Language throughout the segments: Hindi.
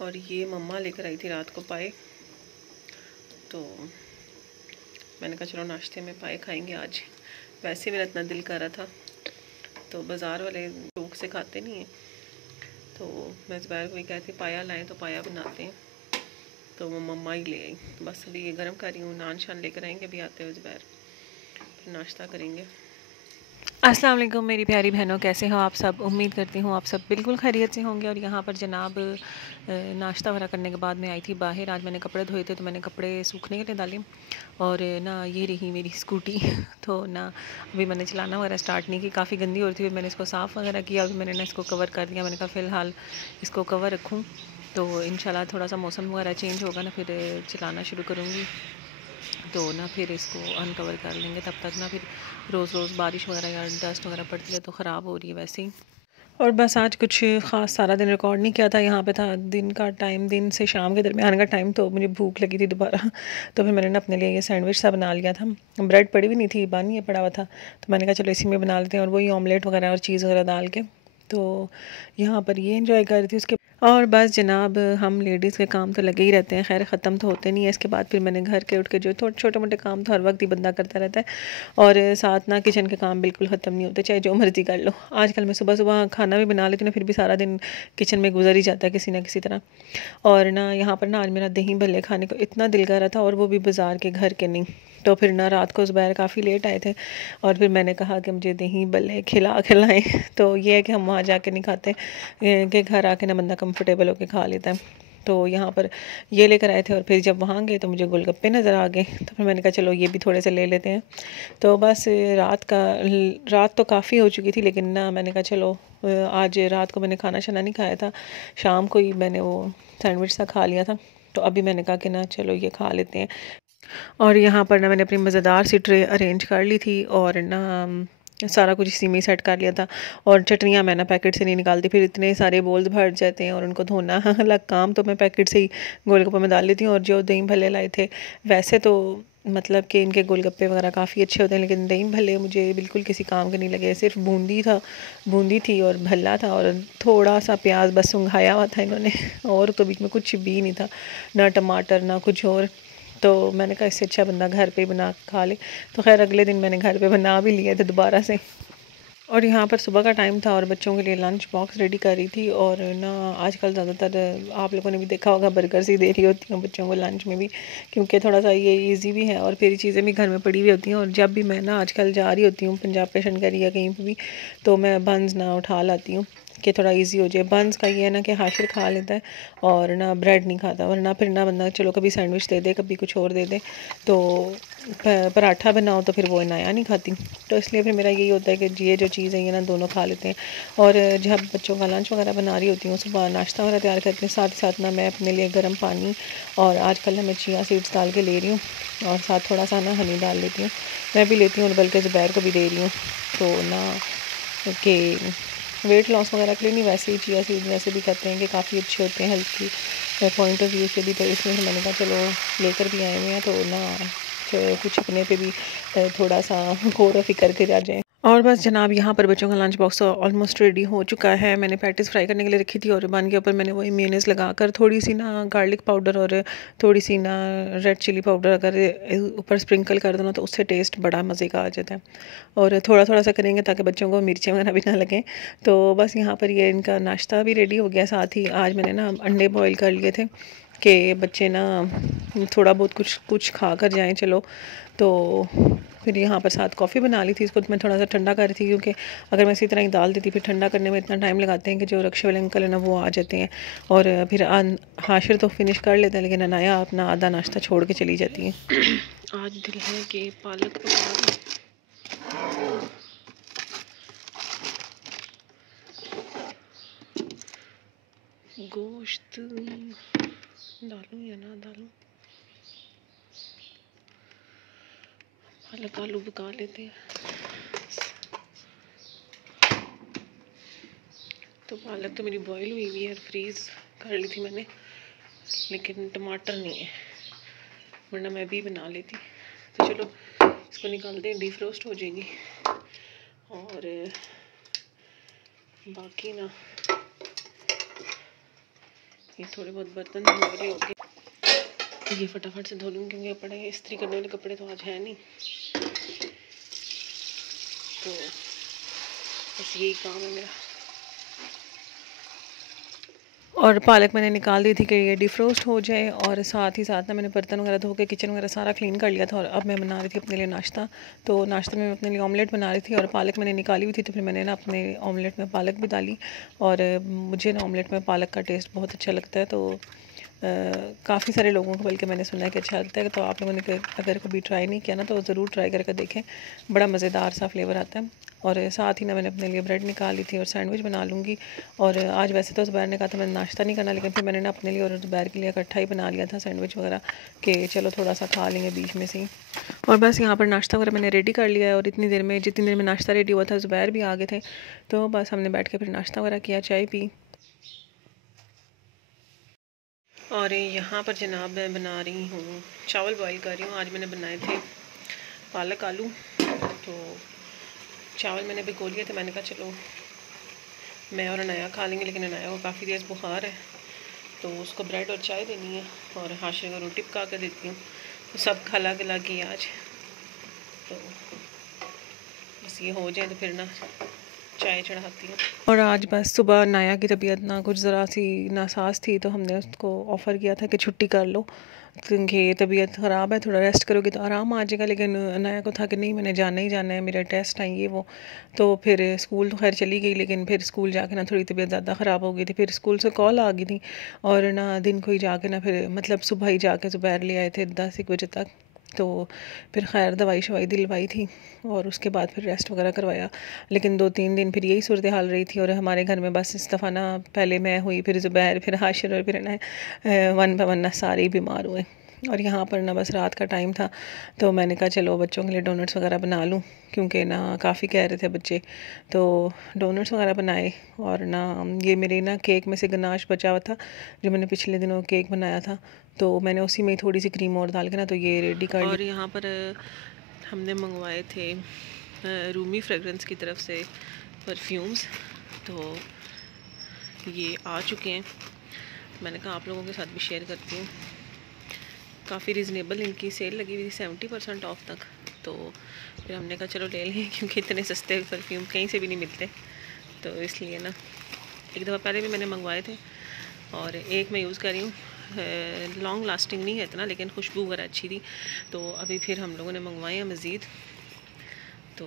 और ये मम्मा लेकर आई थी रात को पाए, तो मैंने कहा चलो नाश्ते में पाए खाएंगे आज। वैसे मेरा इतना दिल कर रहा था, तो बाज़ार वाले लोग से खाते नहीं हैं, तो मैं ज़ुबैर को ही कहती पाया लाएँ तो पाया बनाते हैं, तो वो मम्मा ही ले आई। तो बस अभी ये गर्म कर रही हूँ, नान शान लेकर आएंगे अभी आते हुए ज़ुबैर, फिर नाश्ता करेंगे। अस्सलाम वालेकुम मेरी प्यारी बहनों, कैसे हो आप सब? उम्मीद करती हूँ आप सब बिल्कुल खैरियत से होंगे। और यहाँ पर जनाब नाश्ता वगैरह करने के बाद मैं आई थी बाहर। आज मैंने कपड़े धोए थे तो मैंने कपड़े सूखने के लिए डाले, और ना ये रही मेरी स्कूटी तो ना अभी मैंने चलाना वगैरह स्टार्ट नहीं की, काफ़ी गंदी हो रही थी, मैंने इसको साफ़ वगैरह किया। अभी मैंने ना इसको कवर कर दिया, मैंने कहा फ़िलहाल इसको कवर रखूँ, तो इंशाल्लाह थोड़ा सा मौसम वगैरह चेंज होगा ना, फिर चलाना शुरू करूँगी, तो ना फिर इसको अनकवर कर लेंगे। तब तक ना फिर रोज़ रोज़ बारिश वगैरह या डस्ट वगैरह पड़ती है तो ख़राब हो रही है वैसे ही। और बस आज कुछ ख़ास सारा दिन रिकॉर्ड नहीं किया था, यहाँ पे था दिन का टाइम, दिन से शाम के दरमियान का टाइम, तो मुझे भूख लगी थी दोबारा तो फिर मैंने ना अपने लिए ये सैंडविच सा बना लिया था। ब्रेड पड़ी भी नहीं थी, बन ये पड़ा हुआ था, तो मैंने कहा चलो इसी में बना लेते हैं, और वही ऑमलेट वगैरह और चीज़ वगैरह डाल के, तो यहाँ पर ये इंजॉय कर रही थी उसके। और बस जनाब हम लेडीज़ के काम तो लगे ही रहते हैं, खैर ख़त्म तो होते नहीं है। इसके बाद फिर मैंने घर के उठ के जो छोटे मोटे काम तो हर वक्त ही बंदा करता रहता है, और साथ ना किचन के काम बिल्कुल ख़त्म नहीं होते, चाहे जो मर्ज़ी कर लो। आजकल मैं सुबह सुबह खाना भी बना लेती हूँ, फिर भी सारा दिन किचन में गुजर ही जाता है किसी ना किसी तरह। और ना यहाँ पर ना आज मेरा दही भल्ले खाने को इतना दिल कर रहा था, और वो भी बाज़ार के, घर के नहीं। तो फिर ना रात को ज़ुबैर काफ़ी लेट आए थे, और फिर मैंने कहा कि मुझे दही भल्ले खिलाएँ तो ये है कि हम वहाँ जाके नहीं खाते, कि घर आके ना बंदा कंफर्टेबल होके खा लेता है। तो यहाँ पर ये लेकर आए थे, और फिर जब वहाँ गए तो मुझे गोलगप्पे नज़र आ गए, तो फिर मैंने कहा चलो ये भी थोड़े से ले लेते हैं। तो बस रात तो काफ़ी हो चुकी थी, लेकिन ना मैंने कहा चलो आज रात को मैंने खाना शाना नहीं खाया था, शाम को ही मैंने वो सैंडविच सा खा लिया था, तो अभी मैंने कहा कि ना चलो ये खा लेते हैं। और यहाँ पर ना मैंने अपनी मज़ेदार सी ट्रे अरेंज कर ली थी, और ना सारा कुछ इसी में ही सेट कर लिया था। और चटनियाँ मैं ना पैकेट से नहीं निकालती, फिर इतने सारे बोल्स भर जाते हैं और उनको धोना अलग काम, तो मैं पैकेट से ही गोलगप्पे में डाल लेती हूँ। और जो दही भल्ले लाए थे, वैसे तो मतलब कि इनके गोलगप्पे वगैरह काफ़ी अच्छे होते हैं, लेकिन दही भल्ले मुझे बिल्कुल किसी काम के नहीं लगे। सिर्फ बूंदी थी और भल्ला था, और थोड़ा सा प्याज बस सुंघाया हुआ था इन्होंने और तो बीच में कुछ भी नहीं था, ना टमाटर ना कुछ और। तो मैंने कहा इससे अच्छा बंदा घर पे ही बना खा ले। तो खैर अगले दिन मैंने घर पे बना भी लिए थे दोबारा से। और यहाँ पर सुबह का टाइम था, और बच्चों के लिए लंच बॉक्स रेडी कर रही थी। और ना आजकल ज़्यादातर आप लोगों ने भी देखा होगा बर्गर सी दे रही होती हूँ बच्चों को लंच में भी, क्योंकि थोड़ा सा ये इजी भी है, और फिर चीज़ें भी घर में पड़ी हुई होती हैं। और जब भी मैं ना आजकल जा रही होती हूँ पंजाब पेशन करी या कहीं पर भी, तो मैं बंस ना उठा लाती हूँ कि थोड़ा इजी हो जाए। बंस का ये है ना कि हाशिर खा लेता है, और ना ब्रेड नहीं खाता, वरना फिर ना बंदा चलो कभी सैंडविच दे दे, कभी कुछ और दे दे, तो पराठा बनाओ तो फिर वो नया नहीं खाती। तो इसलिए फिर मेरा यही होता है कि ये जो चीज़ है ये ना दोनों खा लेते हैं। और जब बच्चों का लंच वगैरह बना रही होती हूँ, सुबह नाश्ता वगैरह तैयार करती हूँ, साथ ही साथ ना मैं अपने लिए गर्म पानी, और आजकल ना मैं चिया सीड्स डाल के ले रही हूँ, और साथ थोड़ा सा ना हनी डाल लेती हूँ। मैं भी लेती हूँ, और बल्कि ज़ुबैर को भी दे रही हूँ। तो ना कि वेट लॉस वगैरह के लिए नहीं, वैसे ही चिया सीड वैसे भी कहते हैं कि काफ़ी अच्छे होते हैं हेल्थ की पॉइंट ऑफ व्यू से भी, तो इसलिए मैंने कहा चलो लेकर भी आए हुए हैं, तो ना कुछ अपने पे भी थोड़ा सा गौर व फिक्र के आ जाए। और बस जनाब यहाँ पर बच्चों का लंच बॉक्स ऑलमोस्ट रेडी हो चुका है। मैंने पैटीज फ्राई करने के लिए रखी थी, और बन के ऊपर मैंने वही मेयोनेज़ लगाकर थोड़ी सी ना गार्लिक पाउडर और थोड़ी सी ना रेड चिली पाउडर अगर ऊपर स्प्रिंकल कर दो ना, तो उससे टेस्ट बड़ा मज़े का आ जाता है। और थोड़ा थोड़ा सा करेंगे ताकि बच्चों को मिर्चें वगैरह भी ना लगें। तो बस यहाँ पर ये इनका नाश्ता भी रेडी हो गया। साथ ही आज मैंने ना अंडे बॉईल कर लिए थे कि बच्चे ना थोड़ा बहुत कुछ खा कर जाएँ चलो। तो फिर यहाँ पर साथ कॉफ़ी बना ली थी, इसको मैं थोड़ा सा ठंडा कर रही थी, क्योंकि अगर मैं इसी तरह ही डाल देती फिर ठंडा करने में इतना टाइम लगाते हैं कि जो रक्शे वाले अंकल है ना वो आ जाते हैं, और फिर हाशिर तो फिनिश कर लेते हैं, लेकिन अनाया अपना आधा नाश्ता छोड़ के चली जाती है। आज दिल है कि पालक पका गोश्त डालूं या ना डालूं, पालक आलू पका लेते हैं। तो पालक तो मेरी बॉईल हुई हुई है, फ्रीज़ कर ली थी मैंने, लेकिन टमाटर नहीं है, वरना मैं भी बना लेती। तो चलो इसको निकालते हैं, डिफ्रोस्ट हो जाएगी। और बाकी ना ये थोड़े बहुत बर्तन धोने वाले हो गए, ये फटाफट से धो लूँगी क्योंकि कपड़े इस्त्री करने वाले कपड़े तो आज है नहीं, तो बस यही काम है मेरा। और पालक मैंने निकाल दी थी कि ये डिफ्रोस्ट हो जाए, और साथ ही साथ ना मैंने बर्तन वगैरह धो के किचन वगैरह सारा क्लीन कर लिया था। और अब मैं बना रही थी अपने लिए नाश्ता। तो नाश्ते में मैं अपने लिए ऑमलेट बना रही थी, और पालक मैंने निकाली हुई थी, तो फिर मैंने ना अपने ऑमलेट में पालक भी डाली। और मुझे ना ऑमलेट में पालक का टेस्ट बहुत अच्छा लगता है, तो काफ़ी सारे लोगों को बल्कि मैंने सुना है कि अच्छा लगता है। तो आप लोगों ने अगर कभी ट्राई नहीं किया ना तो ज़रूर ट्राई करके देखें, बड़ा मज़ेदार सा फ्लेवर आता है। और साथ ही ना मैंने अपने लिए ब्रेड निकाल ली थी और सैंडविच बना लूँगी। और आज वैसे तो ज़ुबैर ने कहा था मैंने नाश्ता नहीं करना, लेकिन फिर मैंने ना अपने लिए और ज़ुबैर के लिए इकट्ठा ही बना लिया था सैंडविच वगैरह, कि चलो थोड़ा सा खा लेंगे बीच में से ही। और बस यहाँ पर नाश्ता वगैरह मैंने रेडी कर लिया है, और इतनी देर में जितनी देर में नाश्ता रेडी हुआ था ज़ुबैर भी आ गए थे, तो बस हमने बैठ के फिर नाश्ता वगैरह किया, चाय पी। और यहाँ पर जनाब मैं बना रही हूँ चावल बॉईल कर रही हूँ। आज मैंने बनाए थे पालक आलू, तो चावल मैंने भिगो लिए थे। मैंने कहा चलो मैं और अनाया खा लेंगे, लेकिन अनाया को काफ़ी तेज़ बुखार है, तो उसको ब्रेड और चाय देनी है, और हाशिर को रोटी पका कर देती हूँ। तो सब खला खिला की आज, तो बस ये हो जाए तो फिर ना चाय चढ़ाती हूँ। और आज बस सुबह नाया की तबीयत ना कुछ ज़रा सी नासाज थी, तो हमने उसको ऑफ़र किया था कि छुट्टी कर लो, क्योंकि तबीयत ख़राब है, थोड़ा रेस्ट करोगे तो आराम आ जाएगा। लेकिन नाया को था कि नहीं मैंने जाना ही जाना है, मेरा टेस्ट है ये वो। तो फिर स्कूल तो खैर चली गई, लेकिन फिर स्कूल जाके ना थोड़ी तबीयत ज़्यादा ख़राब हो गई थी। फिर स्कूल से कॉल आ गई थी, और ना दिन को ही जाके ना फिर मतलब सुबह ही जाके ज़ुबैर ले आए थे 10-1 बजे तक। तो फिर खैर दवाई शवाई दिलवाई थी, और उसके बाद फिर रेस्ट वगैरह करवाया। लेकिन 2-3 दिन फिर यही सूरत हाल रही थी, और हमारे घर में बस इस दफ़ा ना पहले मैं हुई, फिर ज़ुबैर, फिर हाशिर, और फिर ना वन बाय वन ना सारे ही बीमार हुए। और यहाँ पर ना बस रात का टाइम था, तो मैंने कहा चलो बच्चों के लिए डोनट्स वगैरह बना लूँ, क्योंकि ना काफ़ी कह रहे थे बच्चे, तो डोनट्स वगैरह बनाए। और ना ये मेरे ना केक में से गनाश बचा हुआ था, जो मैंने पिछले दिनों केक बनाया था, तो मैंने उसी में थोड़ी सी क्रीम और डाल के ना तो ये रेडी कर लिया। और यहाँ पर हमने मंगवाए थे रूमी फ्रेगरेंस की तरफ से परफ्यूम्स, तो ये आ चुके हैं। मैंने कहा आप लोगों के साथ भी शेयर करती हूँ। काफ़ी रिजनेबल इनकी सेल लगी हुई थी, 70% ऑफ तक, तो फिर हमने कहा चलो ले लें, क्योंकि इतने सस्ते परफ्यूम कहीं से भी नहीं मिलते, तो इसलिए ना एक दफ़ा पहले भी मैंने मंगवाए थे, और एक मैं यूज़ कर रही हूँ। लॉन्ग लास्टिंग नहीं है इतना, लेकिन खुशबू वगैरह अच्छी थी, तो अभी फिर हम लोगों ने मंगवाए हैं मज़ीद। तो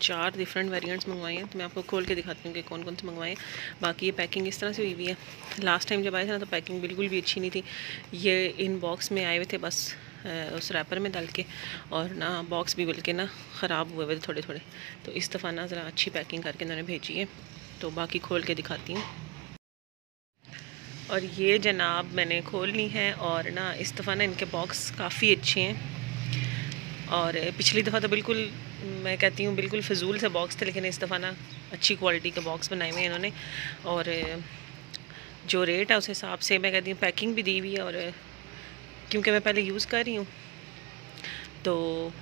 4 डिफरेंट वेरिएंट्स मंगवाए हैं, तो मैं आपको खोल के दिखाती हूँ कि कौन कौन से मंगवाए हैं। बाकी ये पैकिंग इस तरह से हुई हुई है। लास्ट टाइम जब आए थे ना तो पैकिंग बिल्कुल भी अच्छी नहीं थी। ये इन बॉक्स में आए हुए थे बस उस रैपर में डाल के, और ना बॉक्स भी बल्कि ना ख़राब हुए हुए थे थोड़े थोड़े, तो इस दफ़ा ना ज़रा अच्छी पैकिंग करके इन्होंने भेजी है, तो बाकी खोल के दिखाती हूँ। और ये जनाब मैंने खोल ली है, और ना इस दफ़ा ना इनके बॉक्स काफ़ी अच्छे हैं। और पिछली दफ़ा तो बिल्कुल मैं कहती हूँ बिल्कुल फ़िजूल से बॉक्स थे, लेकिन इस दफ़ा ना अच्छी क्वालिटी के बॉक्स बनाए हुए हैं इन्होंने, और जो रेट है उस हिसाब से मैं कहती हूँ पैकिंग भी दी हुई है। और क्योंकि मैं पहले यूज़ कर रही हूँ, तो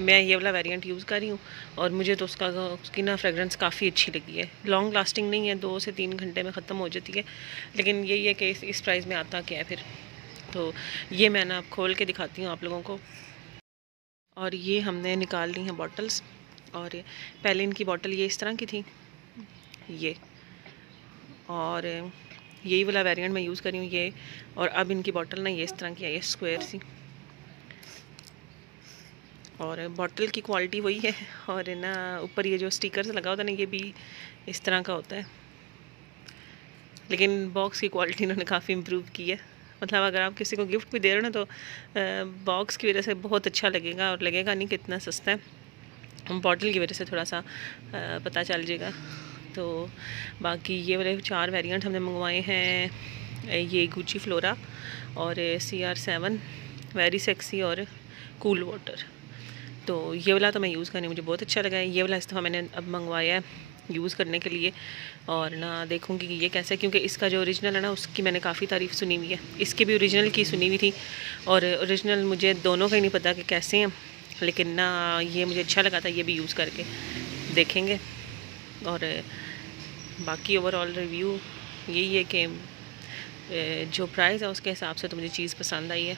मैं ये वाला वेरिएंट यूज़ कर रही हूँ, और मुझे तो उसकी ना फ्रेगरेंस काफ़ी अच्छी लगी है। लॉन्ग लास्टिंग नहीं है, 2 से 3 घंटे में ख़त्म हो जाती है, लेकिन यही है कि इस प्राइस में आता क्या है फिर। तो ये मैं ना खोल के दिखाती हूँ आप लोगों को। और ये हमने निकाल ली हैं बॉटल्स, और पहले इनकी बॉटल ये इस तरह की थी ये, और यही वाला वेरिएंट मैं यूज़ कर रही हूँ ये। और अब इनकी बॉटल ना ये इस तरह की है, ये स्क्वायर सी, और बॉटल की क्वालिटी वही है, और ना ऊपर ये जो स्टिकर से लगा होता है ना ये भी इस तरह का होता है, लेकिन बॉक्स की क्वालिटी इन्होंने काफ़ी इम्प्रूव की है। मतलब अगर आप किसी को गिफ्ट भी दे रहे हो ना तो बॉक्स की वजह से बहुत अच्छा लगेगा, और लगेगा नहीं कितना सस्ता है, बॉटल की वजह से थोड़ा सा पता चल जाएगा। तो बाकी ये वाले 4 वेरिएंट हमने मंगवाए हैं, ये गुची फ्लोरा और CR7 वेरी सेक्सी और कूल वाटर। तो ये वाला तो मैं यूज़ करने मुझे बहुत अच्छा लगा है। ये वाला इस दफ़ा मैंने अब मंगवाया है यूज़ करने के लिए, और ना देखूँगी कि ये कैसा है, क्योंकि इसका जो ओरिजिनल है ना उसकी मैंने काफ़ी तारीफ़ सुनी हुई है, इसकी भी ओरिजिनल की सुनी हुई थी, और ओरिजिनल मुझे दोनों का ही नहीं पता कि कैसे हैं, लेकिन ना ये मुझे अच्छा लगा था, ये भी यूज़ करके देखेंगे। और बाकी ओवरऑल रिव्यू यही है कि जो प्राइस है उसके हिसाब से तो मुझे चीज़ पसंद आई है।